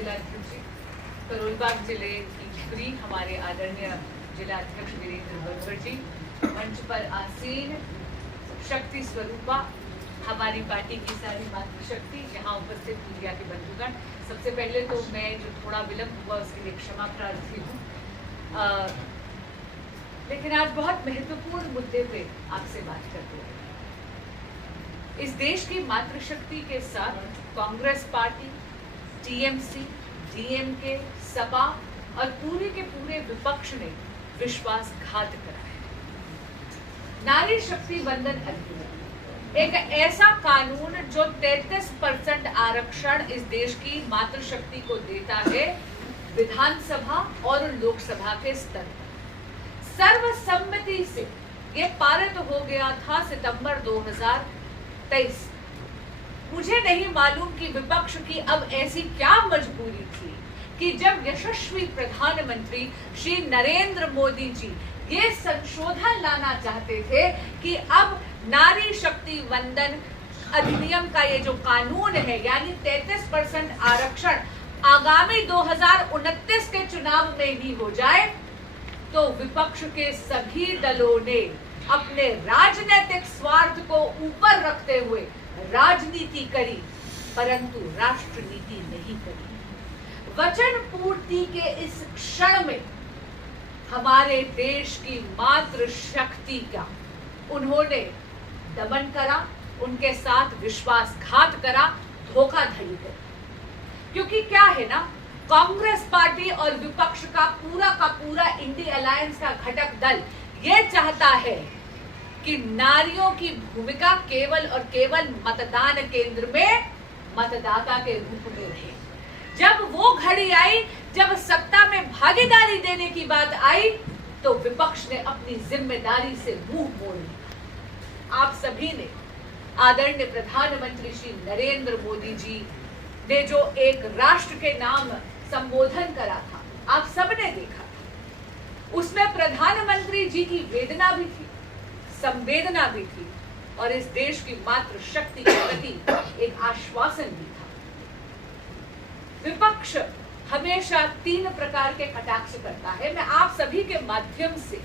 जिलाध्यक्ष जी, करोलबाग जिले की पुरी हमारे आदरणीय जिलाध्यक्ष वीरेंद्र बरगढ़ जी, मंच पर आसीन शक्ति स्वरूपा हमारी पार्टी की सारी मातृशक्ति, यहाँ उपस्थित मीडिया के बंधुगण, सबसे पहले तो मैं जो थोड़ा विलंब हुआ उसके लिए क्षमा प्रार्थी हूँ, लेकिन आज बहुत महत्वपूर्ण मुद्दे पे आपसे बात करते हैं। इस देश की मातृशक्ति के साथ Congress party, TMC, DMK, Sapa और पूरे के पूरे विपक्ष ने विश्वासघात करा है। नारी शक्ति वंदन अधिनियम एक ऐसा कानून जो 33% आरक्षण इस देश की मातृशक्ति को देता है, विधानसभा और लोकसभा के स्तर पर सर्वसम्मति से ये पारित हो गया था सितंबर 2023। मुझे नहीं मालूम कि विपक्ष की अब ऐसी क्या मजबूरी थी कि जब यशस्वी प्रधानमंत्री श्री नरेंद्र मोदी जी ये संशोधन लाना चाहते थे कि अब नारी शक्ति वंदन अधिनियम का ये जो कानून है यानी 33% आरक्षण आगामी 2029 के चुनाव में भी हो जाए, तो विपक्ष के सभी दलों ने अपने राजनीतिक स्वार्थ को ऊपर रखते हुए राजनीति करी, परंतु राष्ट्र नीति नहीं करी। वचन पूर्ति के इस क्षण में हमारे देश की मातृशक्ति का उन्होंने दमन करा, उनके साथ विश्वासघात करा, धोखाधड़ी करी। क्योंकि क्या है ना, कांग्रेस पार्टी और विपक्ष का पूरा इंडिया अलायंस का घटक दल ये चाहता है कि नारियों की भूमिका केवल और केवल मतदान केंद्र में मतदाता के रूप में रहे। जब वो घड़ी आई, जब सत्ता में भागीदारी देने की बात आई, तो विपक्ष ने अपनी जिम्मेदारी से मुंह मोड़ लिया। आप सभी ने आदरणीय प्रधानमंत्री श्री नरेंद्र मोदी जी ने जो एक राष्ट्र के नाम संबोधन करा था, आप सबने देखा था। उसमें प्रधानमंत्री जी की वेदना भी थी, संवेदना भी थी और इस देश की मातृशक्ति के प्रति एक आश्वासन भी था। विपक्ष हमेशा 3 प्रकार के कटाक्ष करता है। मैं आप सभी के माध्यम से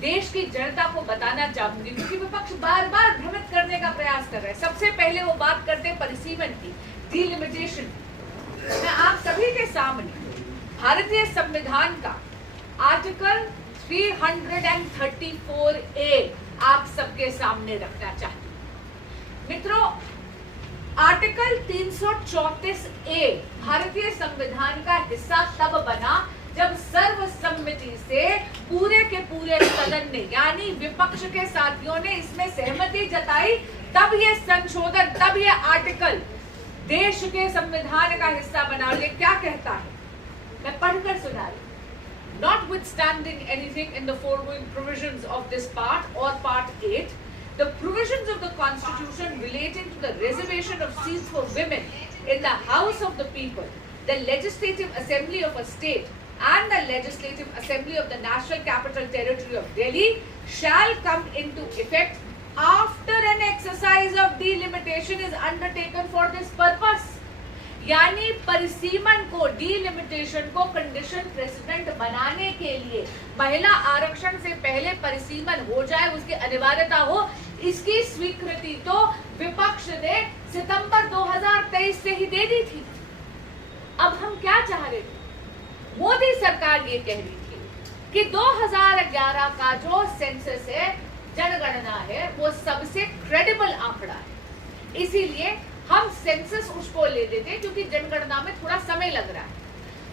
देश की जनता को बताना चाहूंगी, क्योंकि विपक्ष बार बार भ्रमित करने का प्रयास कर रहा है। सबसे पहले वो बात करते हैं परिसीमन की, डिलिमिटेशन। मैं आप सभी के सामने भारतीय संविधान का आर्टिकल 334A आप सबके सामने रखना चाहती हूं। मित्रों, आर्टिकल 334A भारतीय संविधान का हिस्सा तब बना जब सर्वसम्मति से पूरे के पूरे सदन ने यानी विपक्ष के साथियों ने इसमें सहमति जताई, तब ये संशोधन, तब ये आर्टिकल देश के संविधान का हिस्सा बना। ये क्या कहता है, मैं पढ़कर सुना रही। Notwithstanding anything in the foregoing provisions of this part or part 8, the provisions of the Constitution relating to the reservation of seats for women in the House of the People, the Legislative Assembly of a state and the Legislative Assembly of the National Capital Territory of Delhi shall come into effect after an exercise of delimitation is undertaken for this purpose. यानी परिसीमन को, delimitation को condition president बनाने के लिए महिला आरक्षण से पहले परिसीमन हो जाए, उसकी अनिवार्यता हो, इसकी स्वीकृति तो विपक्ष ने सितंबर 2023 से ही दे दी थी। अब हम क्या चाह रहे थे? मोदी सरकार ये कह रही थी कि 2011 का जो सेंसस है, जनगणना है, वो सबसे क्रेडिबल आंकड़ा है, इसीलिए हम सेंसस उसको ले लेते हैं, क्योंकि जनगणना में थोड़ा समय लग रहा है,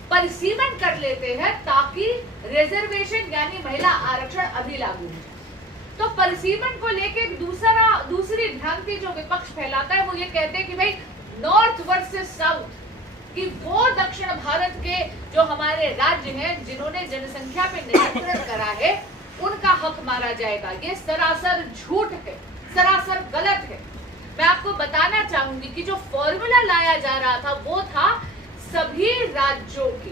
परिसीमन कर लेते हैं ताकि रिजर्वेशन यानी महिला आरक्षण अभी लागू हो। तो परिसीमन को लेके दूसरी भ्रांति जो विपक्ष फैलाता है, वो ये कहते हैं कि भाई नॉर्थ वर्सेस साउथ, कि वो दक्षिण भारत के जो हमारे राज्य हैं जिन्होंने जनसंख्या पे नियंत्रण करा है, उनका हक मारा जाएगा। ये सरासर झूठ है, सरासर गलत है। मैं आपको बताना चाहूंगी कि जो फॉर्मूला लाया जा रहा था वो था सभी राज्यों के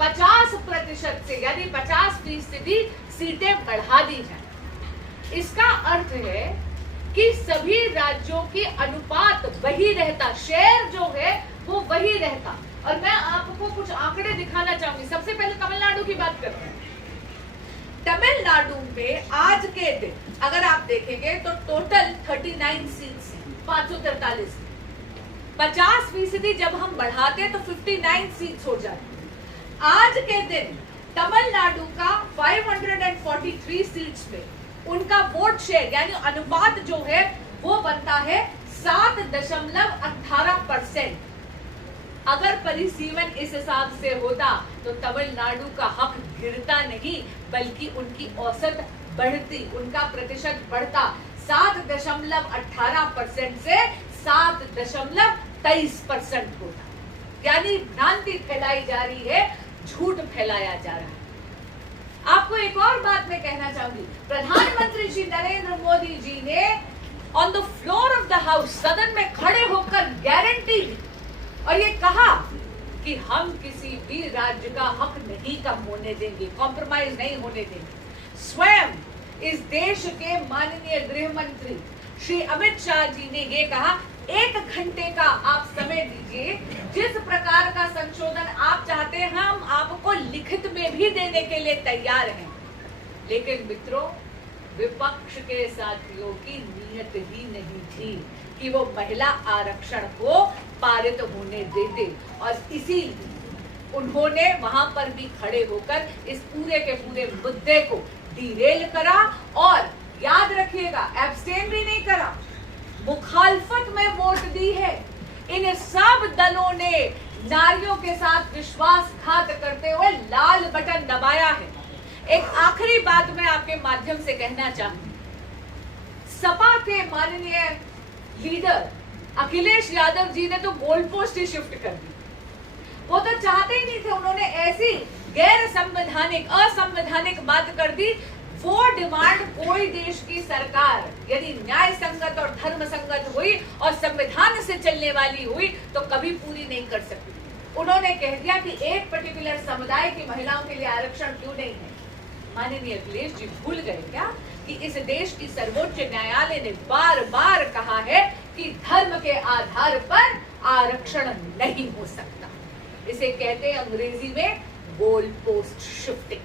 50% से यानी 50% सीटें बढ़ा दी जाए। इसका अर्थ है कि सभी राज्यों की अनुपात वही रहता, शेयर जो है वो वही रहता। और मैं आपको कुछ आंकड़े दिखाना चाहूंगी। सबसे पहले तमिलनाडु की बात करते हैं। तमिलनाडु में आज के दिन अगर आप देखेंगे तो टोटल 39 सीट्स 543, 50% जब हम बढ़ाते तो 59 सीट्स हो जाती। आज के दिन तमिलनाडु का 543 सीट्स में उनका वोट शेयर यानी अनुपात जो है वो बनता है 7.18%। अगर परिसीमन इस हिसाब से होता तो तमिलनाडु का हक गिरता नहीं बल्कि उनकी औसत बढ़ती, उनका प्रतिशत बढ़ता 7.18% से 7.23% होता। यानी भ्रांति फैलाई जा रही है, झूठ फैलाया जा रहा है। आपको एक और बात मैं कहना चाहूंगी, प्रधानमंत्री श्री नरेंद्र मोदी जी ने on the floor of the house सदन में खड़े होकर गारंटी दी और ये कहा कि हम किसी भी राज्य का हक नहीं कम होने देंगे, कॉम्प्रोमाइज नहीं होने देंगे। स्वयं इस देश के माननीय गृह मंत्री श्री अमित शाह जी ने ये कहा 1 घंटे का आप समय दीजिए, जिस प्रकार का संशोधन आप चाहते हैं हम आपको लिखित में भी देने के लिए तैयार हैं। लेकिन मित्रों, विपक्ष के साथियों की नीयत ही नहीं थी कि वो महिला आरक्षण को पारित होने देते और इसीलिए उन्होंने वहां पर भी खड़े होकर इस पूरे के पूरे मुद्दे को डिरेल करा और याद रखिएगा एब्स्टेन भी नहीं करा, मुखालफत में वोट दी है। इन सब दलों ने नारियों के साथ विश्वासघात करते हुए लाल बटन दबाया है। एक आखिरी बात मैं आपके माध्यम से कहना चाहूंगी, सपा के माननीय लीडर अखिलेश यादव जी ने तो गोल पोस्ट ही शिफ्ट कर दी। वो तो चाहते ही नहीं थे, उन्होंने ऐसी गैर संवैधानिक असंवैधानिक बात कर दी। वो डिमांड कोई देश की सरकार यदि न्याय संगत और धर्म संगत हुई और संविधान से चलने वाली हुई तो कभी पूरी नहीं कर सकती। उन्होंने कह दिया कि एक पर्टिकुलर समुदाय की महिलाओं के लिए आरक्षण क्यों नहीं है। माननीय अखिलेश जी भूल गए क्या कि इस देश की सर्वोच्च न्यायालय ने बार बार कहा है कि धर्म के आधार पर आरक्षण नहीं हो सकता। इसे कहते हैं अंग्रेजी में गोल पोस्ट शिफ्टिंग।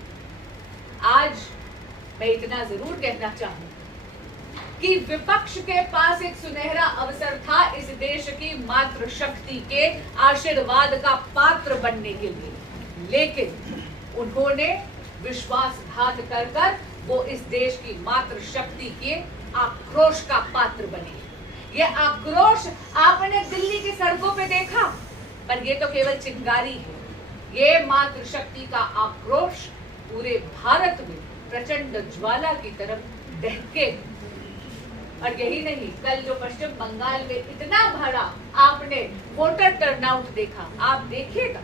आज मैं इतना जरूर कहना चाहूं कि विपक्ष के पास एक सुनहरा अवसर था इस देश की मातृशक्ति के आशीर्वाद का पात्र बनने के लिए, लेकिन उन्होंने विश्वासघात कर वो इस देश की मातृशक्ति के आक्रोश का पात्र बने। ये आक्रोश आपने दिल्ली की सड़कों पे देखा, पर ये तो केवल चिंगारी है। ये मातृशक्ति का आक्रोश पूरे भारत में प्रचंड ज्वाला की तरफ दहके। और यही नहीं, कल जो पश्चिम बंगाल में इतना बड़ा आपने वोटर टर्नआउट देखा, आप देखिएगा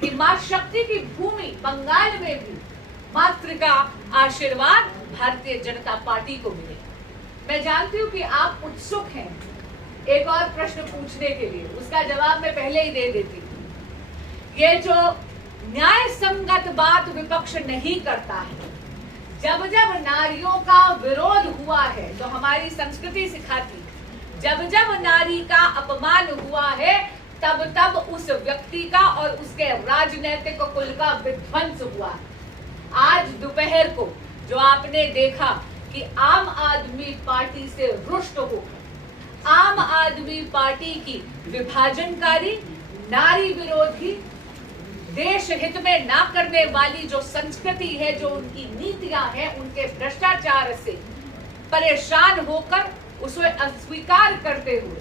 कि मां शक्ति की भूमि बंगाल में भी मातृ का आशीर्वाद भारतीय जनता पार्टी को मिले। मैं जानती हूँ कि आप उत्सुक हैं एक और प्रश्न पूछने के लिए, उसका जवाब मैं पहले ही दे देती हूँ। ये जो न्याय संगत बात विपक्ष नहीं करता है, जब जब नारियों का विरोध हुआ है तो हमारी संस्कृति सिखाती है, जब जब नारी का अपमान हुआ है तब तब उस व्यक्ति का और उसके राजनीतिक कुल का विध्वंस हुआ। आज दोपहर को जो आपने देखा कि आम आदमी पार्टी से रुष्ट होकर आम आदमी पार्टी की विभाजनकारी, नारी विरोधी, देश हित में ना करने वाली जो संस्कृति है, जो उनकी नीतियां हैं, उनके भ्रष्टाचार से परेशान होकर उसे अस्वीकार करते हुए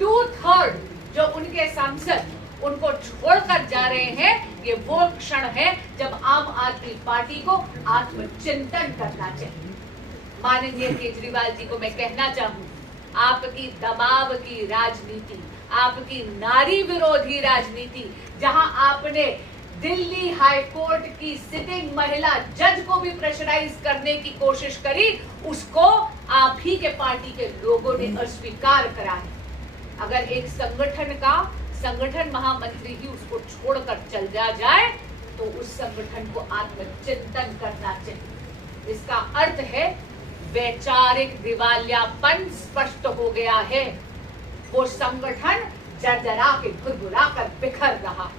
2/3 जो उनके सांसद उनको छोड़कर जा रहे हैं, ये वो क्षण है जब आम आदमी पार्टी को आत्मचिंतन करना चाहिए। माननीय केजरीवाल जी को मैं कहना चाहूँ, आपकी दबाव की राजनीति, आपकी नारी विरोधी राजनीति, जहां आपने दिल्ली हाई कोर्ट की सिटिंग महिला जज को भी प्रेशराइज करने की कोशिश करी, उसको आप ही के पार्टी के लोगों ने अस्वीकार करा है। अगर एक संगठन महामंत्री ही उसको छोड़कर चल जाए तो उस संगठन को आत्मचिंतन करना चाहिए। इसका अर्थ है वैचारिक दिवालियापन स्पष्ट हो गया है। वो संगठन जर्जरा के भुरभुरा कर बिखर रहा।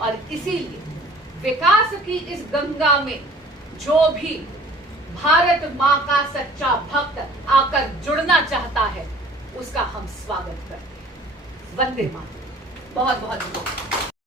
और इसीलिए विकास की इस गंगा में जो भी भारत माँ का सच्चा भक्त आकर जुड़ना चाहता है उसका हम स्वागत करते हैं। वंदे मातरम। बहुत बहुत धन्यवाद।